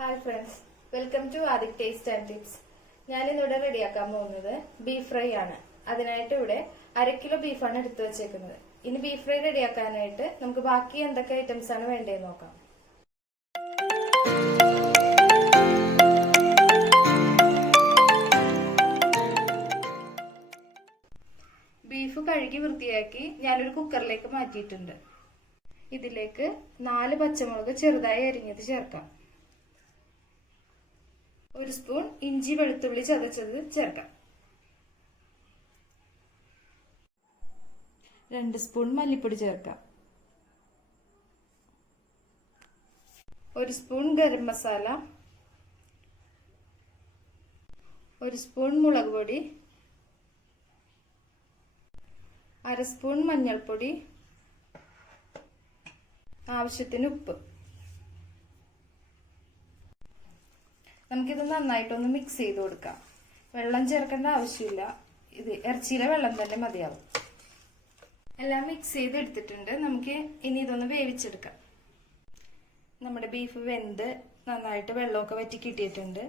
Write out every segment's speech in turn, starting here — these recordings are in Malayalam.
Hi friends welcome to Aadhik taste and tips ഞാൻ ഇന്നിവിടെ റെഡിയാക്കാൻ പോകുന്നത് ബീഫ് ഫ്രൈ ആണ്. അതിനായിട്ട് ഇവിടെ അര കിലോ ബീഫാണ് എടുത്തു വെച്ചേക്കുന്നത്. ഇനി ബീഫ് ഫ്രൈ റെഡിയാക്കാനായിട്ട് നമുക്ക് ബാക്കി എന്തൊക്കെ ഐറ്റംസ് ആണ് വേണ്ടതെന്ന് നോക്കാം. ബീഫ് കഴുകി വൃത്തിയാക്കി ഞാനൊരു കുക്കറിലേക്ക് മാറ്റിയിട്ടുണ്ട്. ഇതിലേക്ക് നാല് പച്ചമുളക് ചെറുതായി അരിഞ്ഞത് ചേർക്കാം. ഒരു സ്പൂൺ ഇഞ്ചി വെളുത്തുള്ളി ചതച്ചത് ചേർക്കാം. രണ്ട് സ്പൂൺ മല്ലിപ്പൊടി ചേർക്കാം. ഒരു സ്പൂൺ ഗരം മസാല. ഒരു സ്പൂൺ മുളക് പൊടി. അര സ്പൂൺ മഞ്ഞൾപ്പൊടി. ആവശ്യത്തിന് ഉപ്പ്. നമുക്കിത് നന്നായിട്ടൊന്ന് മിക്സ് ചെയ്ത് കൊടുക്കാം. വെള്ളം ചേർക്കേണ്ട ആവശ്യമില്ല. ഇത് ഇറച്ചിയിലെ വെള്ളം തന്നെ മതിയാവും. എല്ലാം മിക്സ് ചെയ്ത് എടുത്തിട്ടുണ്ട്. നമുക്ക് ഇനി ഇതൊന്ന് വേവിച്ചെടുക്കാം. നമ്മുടെ ബീഫ് വെന്ത് നന്നായിട്ട് വെള്ളമൊക്കെ വറ്റി കിട്ടിയിട്ടുണ്ട്.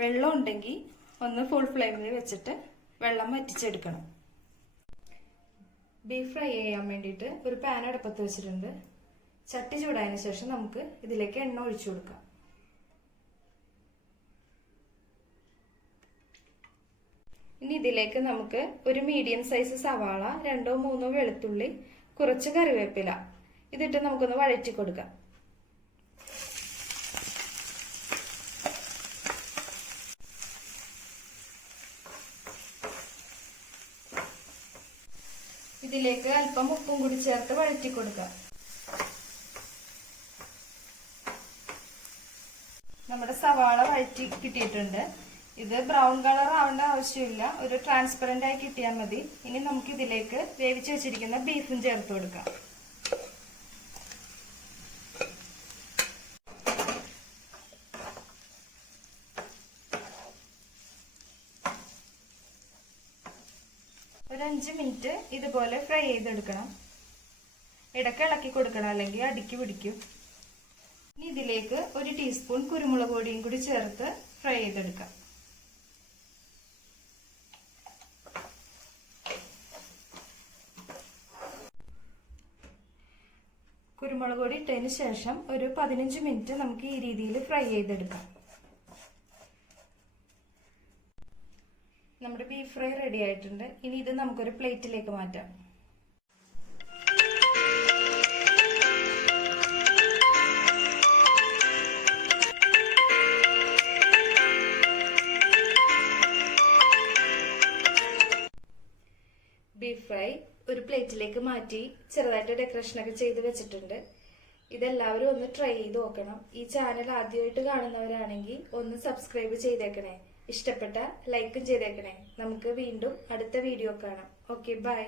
വെള്ളം ഉണ്ടെങ്കിൽ ഒന്ന് ഫുൾ ഫ്ലെയിമിൽ വെച്ചിട്ട് വെള്ളം വറ്റിച്ചെടുക്കണം. ബീഫ് ഫ്രൈ ചെയ്യാൻ വേണ്ടിയിട്ട് ഒരു പാൻ അടുപ്പത്ത് വെച്ചിട്ടുണ്ട്. ചട്ടി ചൂടായതിനു ശേഷം നമുക്ക് ഇതിലേക്ക് എണ്ണ ഒഴിച്ചു കൊടുക്കാം. ഇനി ഇതിലേക്ക് നമുക്ക് ഒരു മീഡിയം സൈസ് സവാള രണ്ടോ മൂന്നോ വെളുത്തുള്ളി കുറച്ച് കറിവേപ്പില. ഇതിട്ട് നമുക്കൊന്ന് വഴറ്റി കൊടുക്കാം. ഇതിലേക്ക് അല്പം ഉപ്പും കൂടി ചേർത്ത് വഴറ്റി കൊടുക്കാം. നമ്മുടെ സവാള വഴറ്റി കിട്ടിയിട്ടുണ്ട്. ഇത് ബ്രൗൺ കളർ ആവേണ്ട ആവശ്യമില്ല. ഒരു ട്രാൻസ്പെറന്റ് ആയി കിട്ടിയാൽ മതി. ഇനി നമുക്ക് ഇതിലേക്ക് വേവിച്ച് വെച്ചിരിക്കുന്ന ബീഫും ചേർത്ത് കൊടുക്കാം. ഒരു അഞ്ച് മിനിറ്റ് ഇതുപോലെ ഫ്രൈ ചെയ്തെടുക്കണം. ഇടയ്ക്ക് ഇളക്കി കൊടുക്കണം അല്ലെങ്കിൽ അടുക്കി പിടിക്കും. ഇനി ഇതിലേക്ക് ഒരു ടീസ്പൂൺ കുരുമുളക് പൊടിയും കൂടി ചേർത്ത് ഫ്രൈ ചെയ്തെടുക്കാം. കുരുമുളക് പൊടി ഇട്ടതിന് ശേഷം ഒരു പതിനഞ്ച് മിനിറ്റ് നമുക്ക് ഈ രീതിയിൽ ഫ്രൈ ചെയ്തെടുക്കാം. നമ്മുടെ ബീഫ് ഫ്രൈ റെഡി ആയിട്ടുണ്ട്. ഇനി ഇത് നമുക്കൊരു പ്ലേറ്റിലേക്ക് മാറ്റാം. ബീഫ് ഫ്രൈ ഒരു പ്ലേറ്റിലേക്ക് മാറ്റി ചെറുതായിട്ട് ഡെക്കറേഷൻ ഒക്കെ ചെയ്ത് വെച്ചിട്ടുണ്ട്. ഇതെല്ലാവരും ഒന്ന് ട്രൈ ചെയ്ത് നോക്കണം. ഈ ചാനൽ ആദ്യമായിട്ട് കാണുന്നവരാണെങ്കിൽ ഒന്ന് സബ്സ്ക്രൈബ് ചെയ്തേക്കണേ. ഇഷ്ടപ്പെട്ട ലൈക്കും ചെയ്തേക്കണേ. നമുക്ക് വീണ്ടും അടുത്ത വീഡിയോ കാണാം. Okay bye.